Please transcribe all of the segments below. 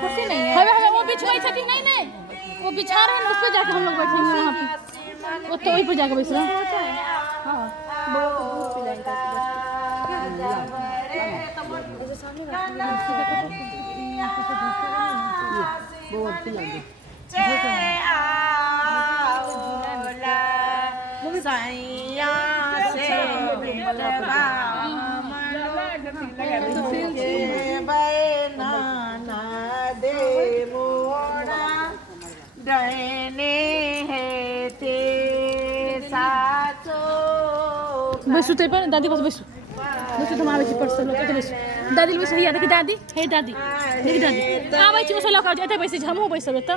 कुर्सी नहीं है। हमें वो बिछवाई छठी नहीं नहीं वो बिछा रहे हैं उस पे जाके हम लोग बैठेंगे वहाँ पे वो तो वहीं पे जाके बैठ रहे हैं। हाँ वो तो दूध पिलाएंगे बैसू ते पर दादी पास बैसू बैसू तुम आवे छी पर सब लोग तो बैसू दादी बैसू हिया देखी दादी हे दादी देखी दादी आवे छी ओसे लोग एते बैसे छी हमहु बैसब त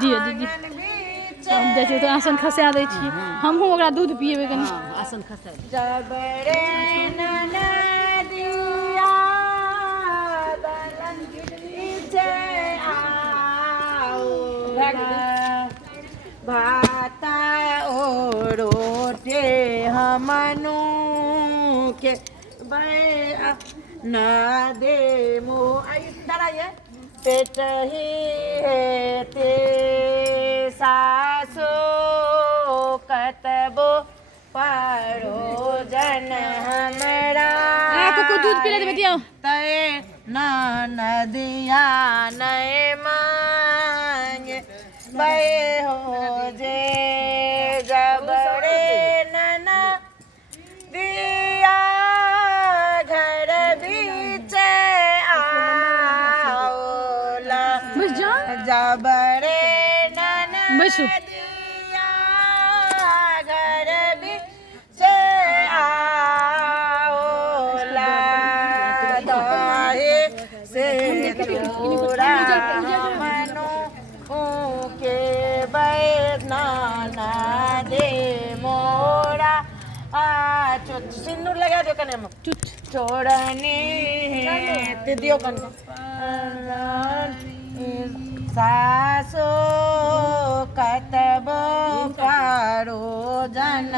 दियो दीदी हम जैसे तो आसन खसा दै छी हमहु ओकरा दूध पिएबे कनी आसन खसा जबरे नदिया दलन इचे आओ भाता ओरोटे हमनु के न दे मु आई ये पेट ही है ते सासो कतबो पारो जन हमरा को दूध पिला दे बेटिया तय नदिया नए मांगे बे हो जे जबरे नना दिया घर बीच आओला बस जा जबरे नना बैसू दिया घर बीच आओला दहे से चूड़ा मनो के बैनाना दे मोरा सिंदूर लगा दो कने में छोड़नी ते दियो कन सासो कतबो पारो जन